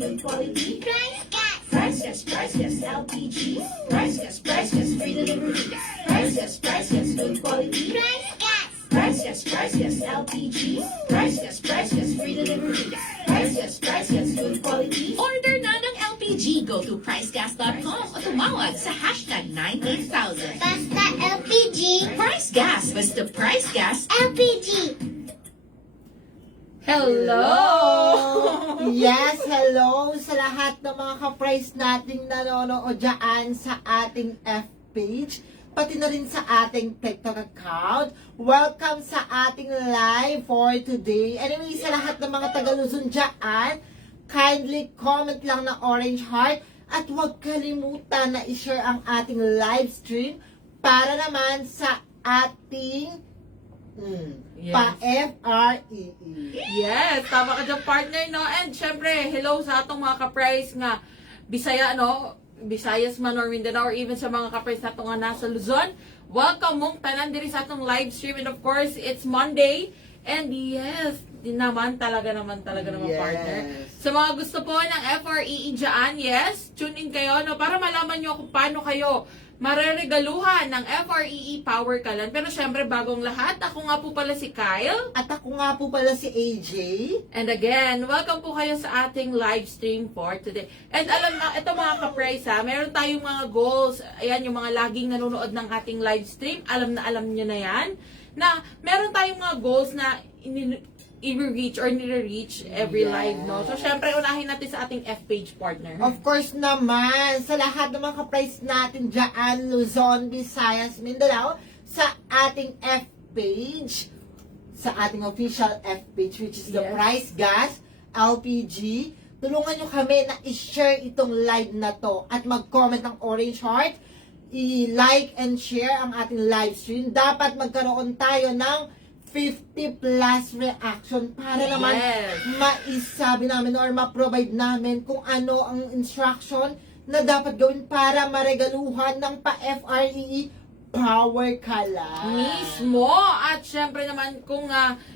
good quality. Price yes, LPG. Price yes, free delivery. Price yes, good quality. Price yes, LPG. Price yes, free delivery. Price yes, good quality. Order na ng LPG. Go to pricegas.com o tumawag sa hashtag 98000. Basta LPG. Price Gas. Basta Price Gas. LPG. Hello! Yes, hello sa lahat ng mga ka-price nating nanonood dyan sa ating F page, pati na rin sa ating TikTok account. Welcome sa ating live for today. Anyway, sa lahat ng mga taga-Luzon dyan, kindly comment lang ng orange heart at huwag kalimutan na i-share ang ating live stream para naman sa ating Yes. pa-FREE. Yes, tama ka dyan, partner, no? And syempre, hello sa atong mga ka-price nga Bisaya, no? Visayas man or Mindanao or even sa mga ka-price nato nga nasa Luzon. Welcome mong tanan diri sa atong live stream. And of course, it's Monday. And yes, talaga naman, Yes. partner. Sa mga gusto po ng FREE dyan, yes, tune in kayo, no? Para malaman nyo kung paano kayo mareregaluhan ng FREE Power Kalan. Pero syempre, bagong lahat, ako nga po pala si Kyle. At ako nga po pala si AJ. And again, welcome po kayo sa ating live stream for today. And alam na, ito mga ka-price ha, meron tayong mga goals. Ayan, yung mga laging nanonood ng ating live stream, alam nyo na yan. Na meron tayong mga goals na i-reach or nire-reach every live, no? So, syempre, unahin natin sa ating F-page partner. Of course naman, sa lahat ng mga ka-price natin dyan, Luzon, Visayas, Mindanao, sa ating F-page, sa ating official F-page, which is the Yes. Price Gas, LPG, tulungan nyo kami na i-share itong live na to at mag-comment ng orange heart, i-like and share ang ating live stream. Dapat magkaroon tayo ng 50 plus reaction para naman maisabi namin or ma-provide namin kung ano ang instruction na dapat gawin para maregaluhan ng pa-FREE Power Kalan. Mismo. At syempre naman, kung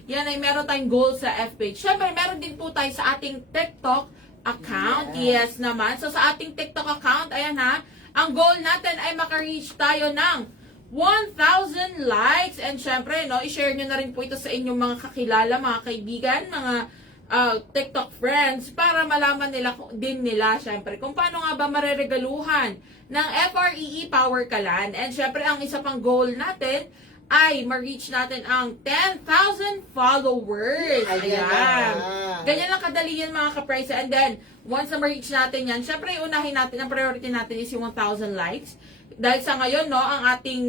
yan ay meron tayong goal sa F-page, syempre meron din po tayo sa ating TikTok account. Yes naman. So sa ating TikTok account, ayan ha, ang goal natin ay maka-reach tayo ng 1,000 likes. And syempre, no, i-share nyo na rin po ito sa inyong mga kakilala, mga kaibigan, mga TikTok friends, para malaman nila din nila, syempre, kung paano nga ba mareregaluhan ng FREE Power Kalan. And syempre, ang isa pang goal natin ay ma-reach natin ang 10,000 followers. Ayan. Ganyan lang kadali yan, mga ka-price. And then, once na ma-reach natin yan, syempre, unahin natin, ang priority natin is yung 1,000 likes. Dahil sa ngayon, no, ang ating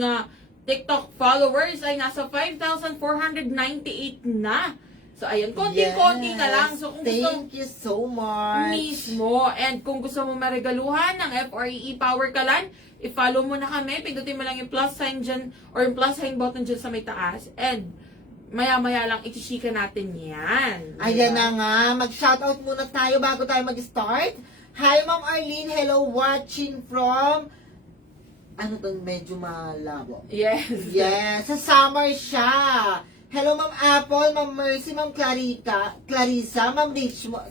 TikTok followers ay nasa 5,498 na. So, ayun, konti-konti na lang. So, kung Thank you so much. Mismo. And kung gusto mo maregaluhan ng FREE Power Kalan, i-follow mo na kami. Pindutin mo lang yung plus sign dyan, or yung plus sign button dyan sa may taas. And maya-maya lang, ichishika natin yan. Ayan na nga. Mag-shoutout muna tayo bago tayo mag-start. Hi, Ma'am Arlene. Hello, watching from... Ano to, medyo malabo. Yes. Yes, sa summer siya. Hello, Ma'am Apple, Ma'am Mercy, Ma'am Clarissa, Ma'am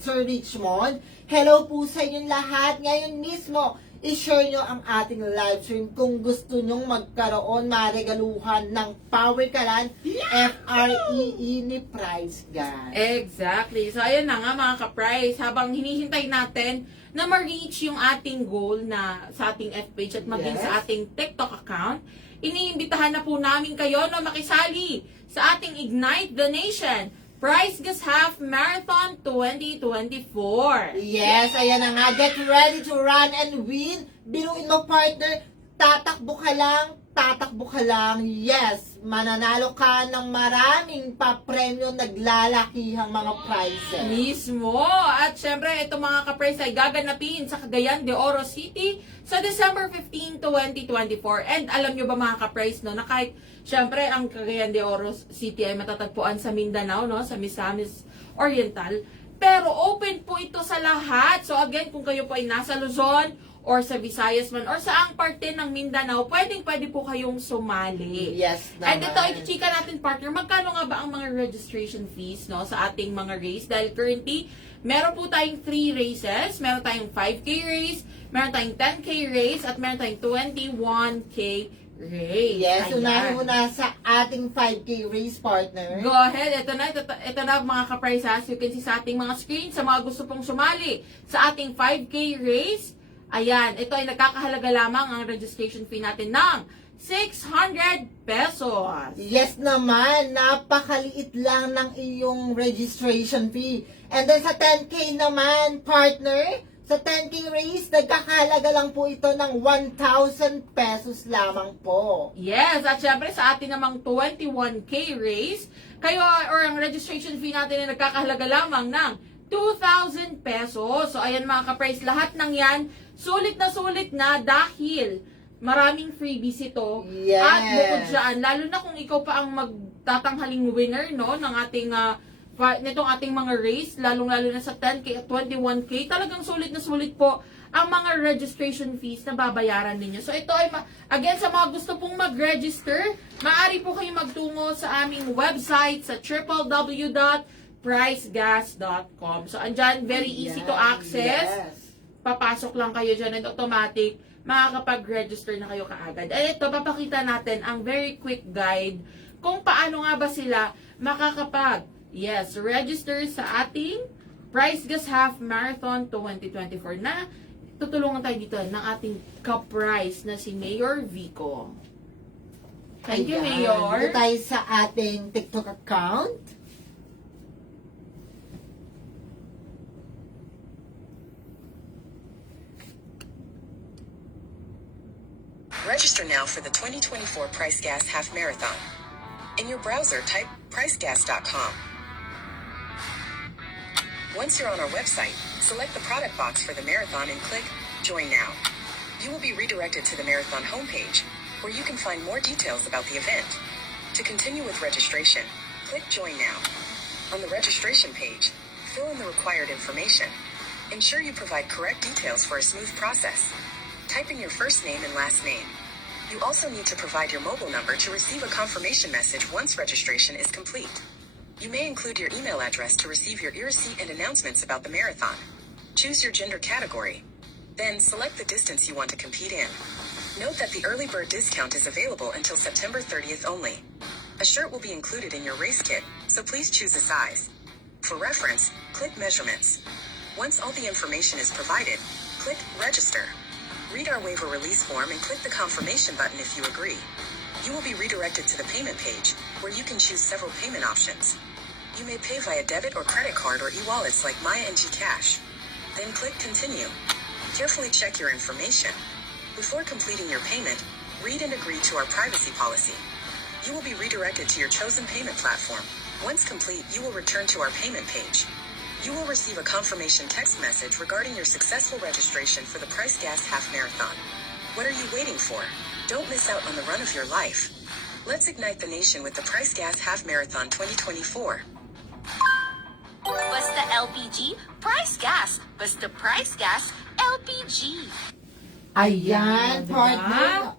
Sir Richmond. Hello po sa inyong lahat. Ngayon mismo, i-share nyo ang ating live stream kung gusto nyong magkaroon, maregaluhan ng Power Kalan FREE ni Price Gas. Exactly. So, ayan na nga mga ka-price. Habang hinihintay natin na ma-reach yung ating goal na sa ating F-page at maging sa ating TikTok account, iniimbitahan na po namin kayo na makisali sa ating Ignite the Nation Price Gas Half Marathon 2024. Yes, ayan na nga. Get ready to run and win. Biruin mo, partner. Tatakbo ka lang. Yes, mananalo ka ng maraming pa-premyo naglalakihang mga prizes. Mismo. At syempre, itong mga ka-price ay gaganapin sa Cagayan de Oro City sa December 15, 2024. And alam nyo ba mga ka-price, no, na kahit syempre ang Cagayan de Oro City ay matatagpuan sa Mindanao, no, sa Misamis Oriental, pero open po ito sa lahat. So again, kung kayo po ay nasa Luzon or sa Visayas man, or sa ang parte ng Mindanao, pwede po kayong sumali. Yes And naman. ito, i-chika natin, partner, magkano nga ba ang mga registration fees, no, sa ating mga race? Dahil currently, meron po tayong 3 races, meron tayong 5K race, meron tayong 10K race, at meron tayong 21K race. Yes, Ayan. unahin muna sa ating 5K race, partner. Go ahead. Ito na mga ka-price, as you can see sa ating mga screen, sa mga gusto pong sumali sa ating 5K race. Ayan, ito ay nagkakahalaga lamang ang registration fee natin ng 600 pesos. Yes naman, napakaliit lang ng iyong registration fee. And then sa 10K naman, partner, sa 10K race, nagkakahalaga lang po ito ng 1,000 pesos lamang po. Yes, at syempre sa ating namang 21K race, kayo or ang registration fee natin ay nagkakahalaga lamang ng 2,000 pesos. So ayan mga ka-price, lahat ng yan, sulit na dahil maraming freebies ito. Yes. At bukod dyan, lalo na kung ikaw pa ang magtatanghaling winner, no, ng ating nitong ating mga race, lalong-lalo na sa 10K at 21K, talagang sulit na sulit po ang mga registration fees na babayaran ninyo. So ito ay, again, sa mga gusto pong mag-register, maaari po kayong magtungo sa aming website sa www.pricegas.com. So andyan, very easy to access. Yes. Papasok lang kayo dyan and automatic, makakapag-register na kayo kaagad. At ito, papakita natin ang very quick guide kung paano nga ba sila register sa ating Price Gas Half Marathon 2024 na tutulungan tayo dito ng ating ka-price na si Mayor Vico. Thank you, Ayan. Mayor. Dito tayo sa ating TikTok account. Register now for the 2024 Price Gas Half Marathon. In your browser, type pricegas.com. Once you're on our website, select the product box for the marathon and click Join Now. You will be redirected to the marathon homepage, where you can find more details about the event. To continue with registration, click Join Now. On the registration page, fill in the required information. Ensure you provide correct details for a smooth process. Type in your first name and last name. You also need to provide your mobile number to receive a confirmation message once registration is complete. You may include your email address to receive your e-receipt and announcements about the marathon. Choose your gender category. Then select the distance you want to compete in. Note that the early bird discount is available until September 30th only. A shirt will be included in your race kit, so please choose a size. For reference, click Measurements. Once all the information is provided, click Register. Read our waiver release form and click the confirmation button if you agree. You will be redirected to the payment page, where you can choose several payment options. You may pay via debit or credit card or e-wallets like Maya and Gcash. Then click Continue. Carefully check your information. Before completing your payment, read and agree to our privacy policy. You will be redirected to your chosen payment platform. Once complete, you will return to our payment page. You will receive a confirmation text message regarding your successful registration for the Price Gas Half Marathon. What are you waiting for? Don't miss out on the run of your life. Let's ignite the nation with the Price Gas Half Marathon 2024. Basta LPG, Price Gas. Basta Price Gas, LPG. Ayan, Diba? partner.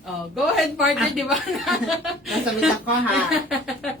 Oh, go ahead, partner, di ba? Nasa mid ako, ha?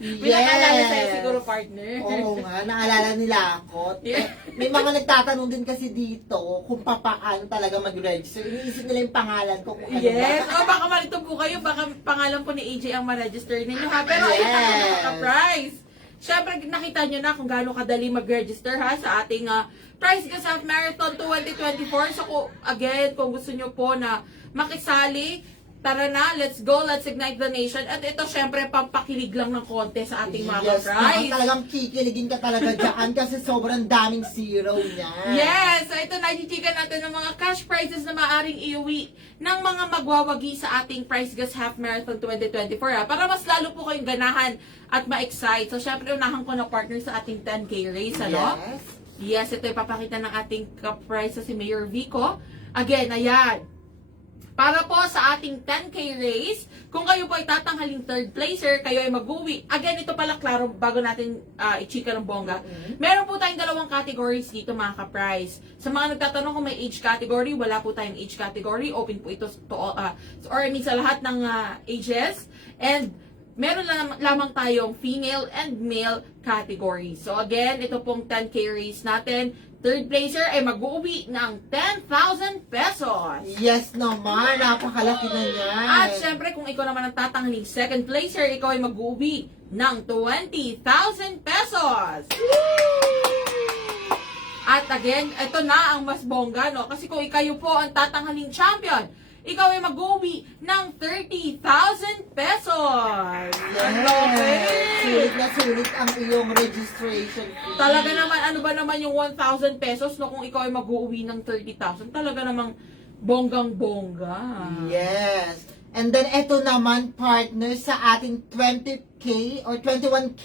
May nakaalala sa'yo siguro, partner. Oo nga, naalala nila ako. Yeah. May mga nagtatanong din kasi dito kung paano talaga mag-register. Iniisip nila yung pangalan ko kung ano Yes. ba. O baka malito po kayo, baka pangalan po ni AJ ang ma-register ninyo ha. Pero ayun Yes. ang mga prize. Siyempre, nakita nyo na kung gaano kadali mag-register ha sa ating Price Gas Half Marathon 2024. So, again, kung gusto nyo po na makisali, tara na, let's go, let's ignite the nation. At ito, syempre, pampakilig lang ng konti sa ating mga Yes, prize. talagang kikiligin ka talaga dyan kasi sobrang daming zero niya. Yes! So ito, nachichikan natin ng mga cash prizes na maaaring iuwi ng mga magwawagi sa ating Price Gas Half Marathon 2024 ha, para mas lalo po kayong ganahan at ma-excite. So syempre, unahan ko na partner sa ating 10K race, ano? Yes. Yes, ito ipapakita ng ating ka-prize sa si Mayor Vico. Again, ayan. Para po sa ating 10K race, kung kayo po ay tatanghaling third placer, kayo ay mag-uwi. Again, ito pala, klaro, bago natin i-chika ng bongga. Meron po tayong dalawang categories dito, mga ka-prize. Sa mga nagtatanong kung may age category, wala po tayong age category. Open po ito to all, sa lahat ng ages. And meron lamang tayong female and male category. So again, ito pong 10K race natin. Third placer ay mag-uuwi ng 10,000 pesos. Yes naman, napakalaki na yan. At syempre, kung ikaw naman ang tatanghaling second placer, ikaw ay mag-uuwi ng 20,000 pesos. At again, ito na ang mas bongga, no? Kasi kung ikaw po ang tatanghaling champion, ikaw ay mag-uwi ng 30,000 pesos. Sulit na sulit ang iyong registration fee. Talaga naman, ano ba naman yung 1,000 pesos, no? Kung ikaw ay mag-uwi ng 30,000, talaga namang bonggang-bongga. Yes. And then, ito naman, partner, sa ating 20K or 21K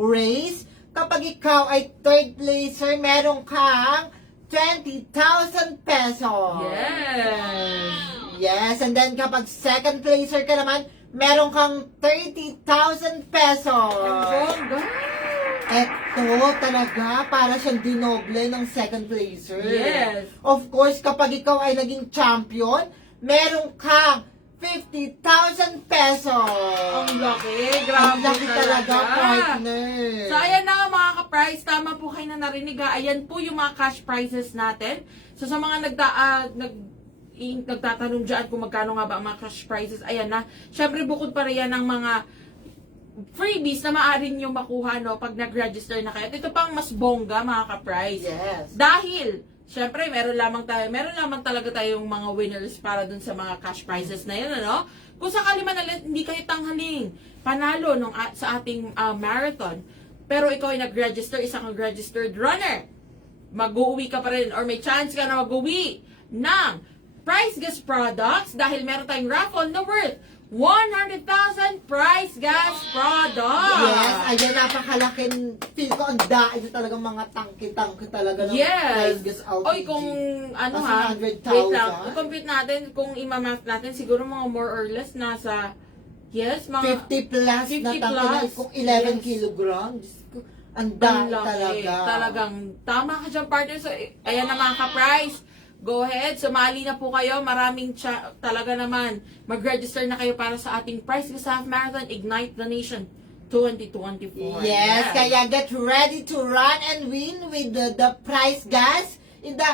race, kapag ikaw ay third placer, meron kang 20,000 pesos. Yes. Yes, and then kapag second placer ka naman, meron kang 30,000 pesos. Bongga. Eto talaga, para siyang dinoble ng second placer. Yes. Of course, kapag ikaw ay naging champion, meron kang 50,000 pesos. Ang laki. Ang Grabe laki talaga, partner. So, ayan na mga ka-prize. Tama po kayo na narinig. Ayan po yung mga cash prizes natin. So, sa mga nagtatanong dyan kung magkano nga ba ang mga cash prizes, ayan na. Siyempre, bukod pa rin yan ng mga freebies na maaari nyo makuha, no, pag nag-register na kayo. At ito pang mas bongga, mga ka-prize. Yes. Dahil, syempre, meron lamang talaga tayong mga winners para dun sa mga cash prizes na yun, ano? Kung sakali man hindi kayo tanghaling panalo sa ating marathon, pero ikaw ay nag-register, isa kang registered runner, mag-uwi ka pa rin, or may chance ka na mag-uwi ng Price Gas products dahil meron tayong raffle na worth 100,000 Price Gas products. Yes, ayan, napakalaking, feel ko ang daan na talagang mga tangki-tangki talaga ng Price Gas LPG. Oy, kung ano Kasi ha, 100,000. wait lang, i-compute natin, kung ima-math natin, siguro mga more or less nasa, yes, mga 50 plus 50 na tangki na plus. kung 11 Yes. kilograms. Ang ang daan laki. talaga. Talagang, tama ka dyan, partner. So, ayan na mga ka-price. Go ahead, sumali na po kayo. Maraming talaga naman. Mag-register na kayo para sa ating Price Gas Half Marathon Ignite the Nation 2024. Yes, kaya get ready to run and win with the Price Gas in the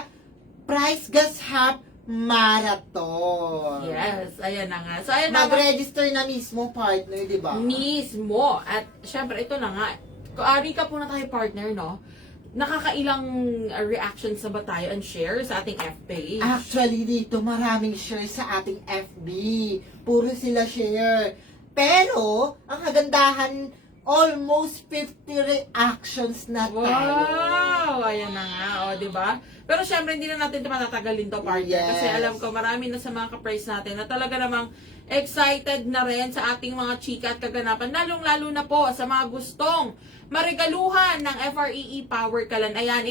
Price Gas Half Marathon. Yes, ayan na nga. So, ayan na nga. Mag-register na mismo, partner, di ba? Mismo. At syempre, ito na nga. Recap po na tayo, partner, no? Nakakailang reactions na ba tayo and share sa ating FB? Actually, dito maraming share sa ating FB. Puro sila share. Pero, ang kagandahan, almost 50 reactions na tayo. Wow! Ayan na nga, o, di ba? Pero syempre, hindi na natin ito matatagalin to, partner. Yes. Kasi alam ko, marami na sa mga ka-price natin na talaga namang excited na rin sa ating mga chika at kaganapan. Lalong-lalo na po sa mga gustong marigaluhan ng FREE Power Kalan. Ayan,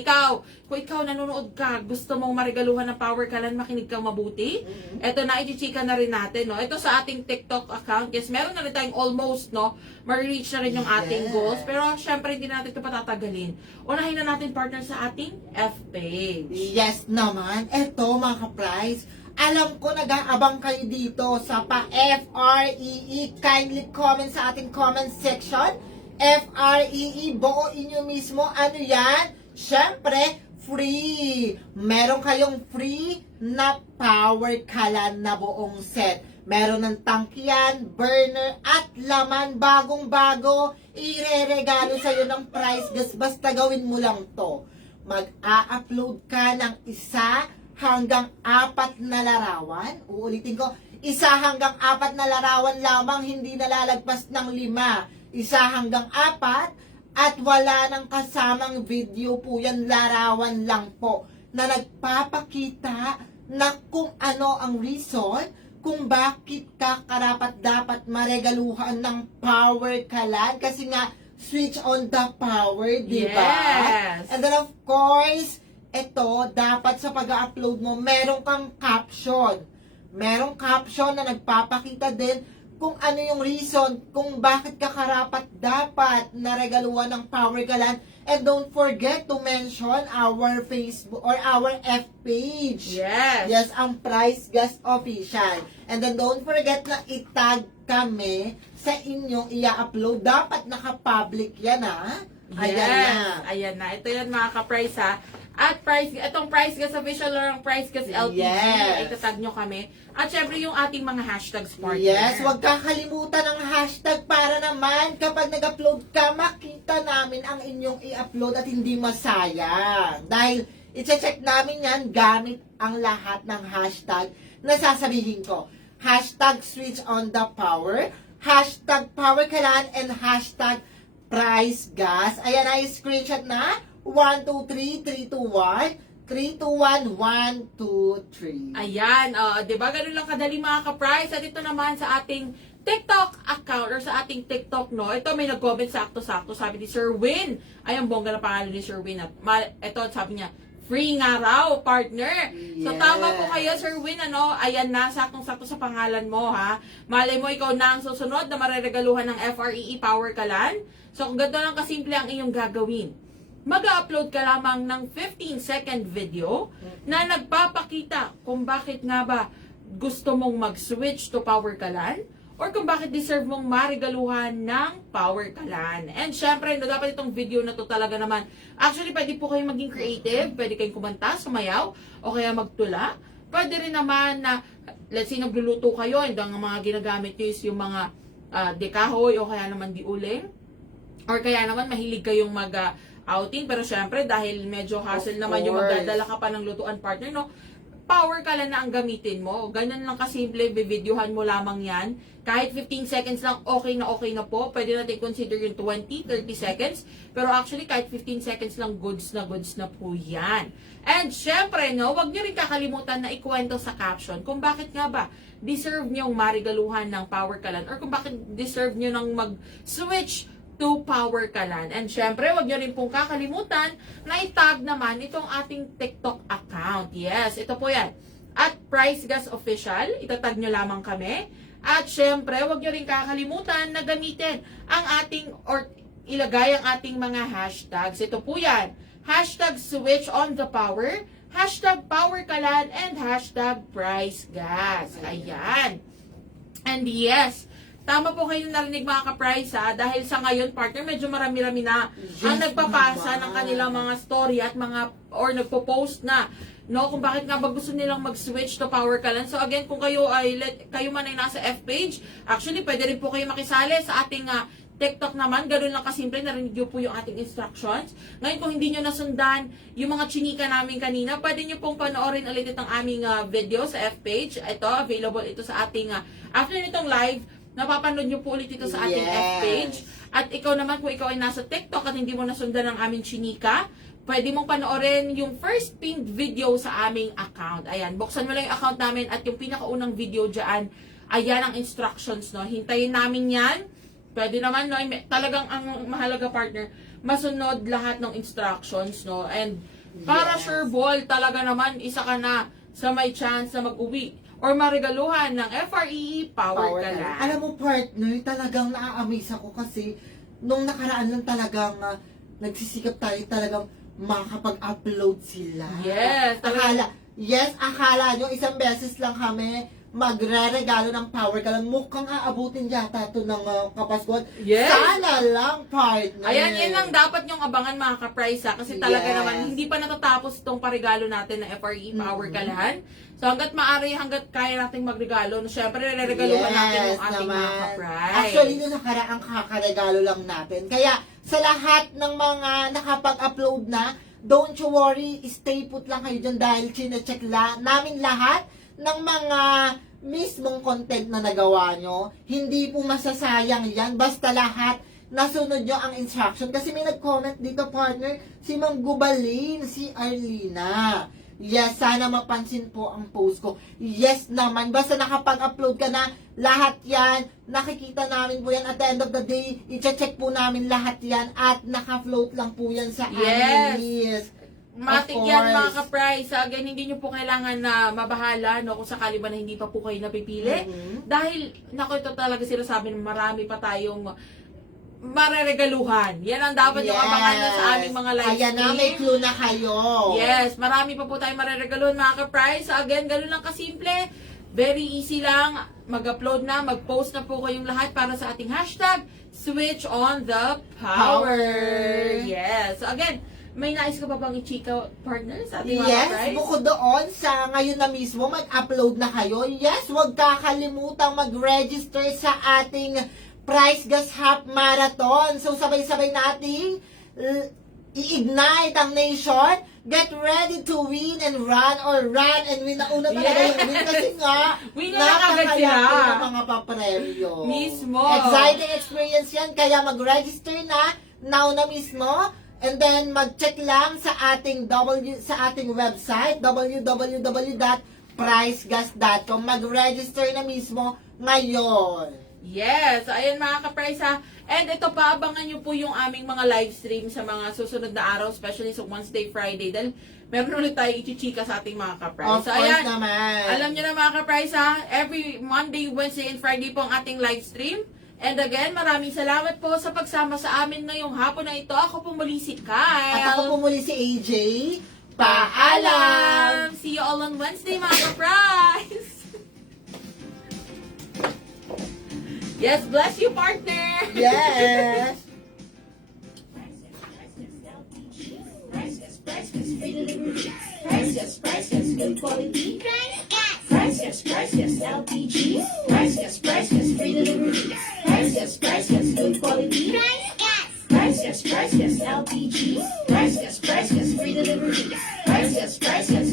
kung ikaw nanonood ka, gusto mong marigaluhan ng Power Kalan, makinig kang mabuti. Ito na, i-chika na rin natin, no? Ito sa ating TikTok account. Yes, meron na rin tayong almost, no? Ma-reach na rin yung ating Yes. goals. Pero, syempre, hindi natin ito patatagalin. Unahin na natin, partner, sa ating F-page. Yes naman. Eto, mga ka-price. Alam ko nag-aabang kayo dito sa pa-FREE. Kindly comment sa ating comment section. FREE, buuin nyo mismo. Ano yan? Siyempre, free. Meron kayong free na Power Kalan na buong set. Meron ng tangkiyan, burner, at laman bagong-bago. Ireregalo sa'yo ng Price Gas. Basta gawin mo lang to. Mag-a-upload ka ng 1 hanggang 4 na larawan. Uulitin ko, 1 hanggang 4 na larawan lamang, hindi nalalagpas ng 5. 1 hanggang 4 at wala nang kasamang video po yan, larawan lang po na nagpapakita na kung ano ang reason kung bakit ka karapat-dapat maregaluhan ng Power Kalan kasi nga switch on the power, di ba? Yes. And then of course, ito, dapat sa pag-upload mo, meron kang caption. merong caption na nagpapakita din kung ano yung reason kung bakit ka karapat dapat na regaluhan ng Power Kalan. And don't forget to mention our Facebook or our F page. Yes. Yes, ang Price Gas Official. And then don't forget na itag kami sa inyong i-upload. Dapat naka-public yan, ha? Ayan na. Ayan na. Ito yan mga ka-price ha. At itong Price Gas Official or ang Price Gas LPG, Yes. ay tatag nyo kami. At syempre yung ating mga hashtags partner. Yes, huwag kakalimutan ang hashtag para naman kapag nag-upload ka, makita namin ang inyong i-upload at hindi masayang. Dahil i-check namin yan gamit ang lahat ng hashtag na sasabihin ko. Hashtag switch on the power, hashtag power kalan, and hashtag price gas. Ayan ay screenshot na. 1, 2, 3, 3, 2, 1, 3, 2, 1, 1, 2, 3. Ayan, di ba? Ganun lang kadali mga ka-price. At ito naman sa ating TikTok account or sa ating TikTok, no? Ito may nag-comment sakto-sakto. Sabi ni Sir Win. Ay, ang bongga na pangalan ni Sir Win. At ito, sabi niya, free nga raw, partner. So, Yes. tama po kayo, Sir Win, ano? Ayan na, saktong-sakto sa pangalan mo, ha? Malay mo, ikaw na ang susunod na mareregaluhan ng FREE Power Kalan. So, kung ganito lang kasimple ang iyong gagawin, mag-upload ka lamang ng 15-second video na nagpapakita kung bakit nga ba gusto mong mag-switch to Power Kalan or kung bakit deserve mong marigaluhan ng Power Kalan. And syempre, no, dapat itong video na to talaga naman. Actually, pwede po kayong maging creative, pwede kayong kumanta, sumayaw, o kaya magtula. Pwede rin naman na, let's say, nagluluto kayo, and ang mga ginagamit nyo is yung mga dekahoy o kaya naman diuling. Or kaya naman mahilig kayong outing, pero syempre dahil medyo hassle Of naman yung course. magdadala ka pa ng lutuan partner, no? Power Kalan na ang gamitin mo. Ganyan lang kasimple, bibidyohan mo lamang yan. Kahit 15 seconds lang, okay na po. Pwede natin consider yung 20, 30 seconds. Pero actually, kahit 15 seconds lang, goods na po yan. And syempre, no, wag nyo rin kakalimutan na ikwento sa caption kung bakit nga ba deserve nyong marigaluhan ng Power Kalan or kung bakit deserve nyo nang mag-switch to Power Kalan. And syempre, wag nyo rin pong kakalimutan na itag naman itong ating TikTok account. Yes, ito po yan. At Price Gas Official, itatag nyo lamang kami. At syempre, wag nyo rin kakalimutan na gamitin ang ating or ilagay ang ating mga hashtags. Ito po yan. Hashtag switch on the power, hashtag Power Kalan, and hashtag Price Gas. Ayan. And yes, tama po kayo narinig mga ka-price ha, dahil sa ngayon partner medyo marami-rami na ang Yes, nagpapasa naman. ng kanilang mga story at mga or nagpo-post na no kung bakit nga ba gusto nilang mag-switch to Power Kalan. So again, kung kayo kayo man ay nasa F page, actually pwede rin po kayo makisali sa ating TikTok naman. Ganun lang kasimple, narinig nyo po yung ating instructions. Ngayon, kung hindi nyo nasundan yung mga chinika namin kanina, pwede nyo pong panoorin ulit itong aming video sa F page. Ito, available ito sa ating after nitong live, napapanood nyo po ulit ito sa ating Yes. F page. At ikaw naman, kung ikaw ay nasa TikTok at hindi mo nasundan ang aming chinika, pwede mong panoorin yung first pinned video sa aming account. Ayan, buksan mo lang yung account namin at yung pinakaunang video dyan, ayan ang instructions, no? Hintayin namin yan. Pwede naman, no? Talagang ang mahalaga partner, masunod lahat ng instructions, no? And para Yes. sure ball, talaga naman, isa ka na sa may chance na mag-uwi or marigaluhan ng FREE Power Kalan. Alam mo partner, talagang naa-amaze ako kasi nung nakaraan lang talagang nagsisikap tayo talagang makakapag-upload sila. Yes, Akala nyo isang beses lang kami magre-regalo ng Power Kalan. Mukhang aabutin yata ito ng Kapaskuhan. Yes. Sana lang, partner. Ayan, yan ang dapat nyong abangan mga ka-price ha. Kasi talaga Yes. naman, hindi pa natatapos itong parigalo natin na FREE Power Kalan. So hanggat maaari, hanggat kaya nating magregalo, no, syempre, reregaluhan natin yung ating mga ka-price. Actually, nung nakaraang kakaregalo lang natin. Kaya, sa lahat ng mga nakapag-upload na, don't you worry, stay put lang kayo dyan dahil chinecheck namin lahat ng mga mismong content na nagawa nyo. Hindi po masasayang yan. Basta lahat nasunod nyo ang instruction. Kasi may nag-comment dito, partner, si Mang Gubalin, si Arlina. Yes, sana mapansin po ang post ko. Yes naman, basta nakapag-upload ka na, lahat yan, nakikita namin po yan. At the end of the day, i-check po namin lahat yan at naka-float lang po yan sa aming list. Matik Of yan mga course. ka-price. Again, hindi nyo po kailangan na mabahala no, kung sakali ba na hindi pa po kayo napipili. Mhm. Dahil, naku, ito talaga sinasabi na marami pa tayong mareregaluhan. Yan ang dapat yung abangan nyo sa aming mga live Ayan na, may clue na kayo. Yes, marami pa po tayong mareregaluhan mga ka-price. So again, ganun lang kasimple. Very easy lang. Mag-upload na, mag-post na po kayong lahat para sa ating hashtag, Switch on the Power. Yes. So again, may nais ka pa bang i-chika, partner, sa ating mga Yes, ka-price? bukod doon sa ngayon na mismo, mag-upload na kayo. Yes, huwag kakalimutan mag-register sa ating Price Gas Half Marathon. So, sabay-sabay nating i-ignite ang nation. Get ready to win and run or run and win. Nauna talaga yung win kasi nga, Win na lang agad sila. napakalaki ng mga papremyo. Mismo. Exciting experience yan. Kaya mag-register na, now na mismo. And then, mag-check lang sa ating website, www.pricegas.com. Mag-register na mismo ngayon. Yes, ayan mga ka-price ha. And ito pa, abangan nyo po yung aming mga live stream sa mga susunod na araw, especially sa Wednesday, Friday. Dahil meron ulit tayo ichichika sa ating mga ka-price. Of course naman. Alam nyo na mga ka-price ha, every Monday, Wednesday, and Friday po ang ating live stream. And again, maraming salamat po sa pagsama sa amin ngayong hapon na ito. Ako po muli si Kyle. At ako po muli si AJ. Paalam! See you all on Wednesday mga ka-price! Yes, bless you, partner! Yes! Priceless, free delivery. Priceless, good quality. Priceless, LPG. Priceless, free delivery. Priceless, good quality. Priceless, LPG. Priceless, free delivery. Priceless,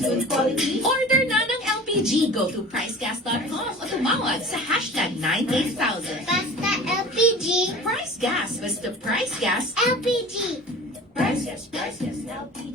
good quality. Order na ng LPG. Go to pricegas.com o tumawag sa hashtag 98000. Basta LPG. Price Gas. Basta Price Gas. LPG. Priceless, LPG.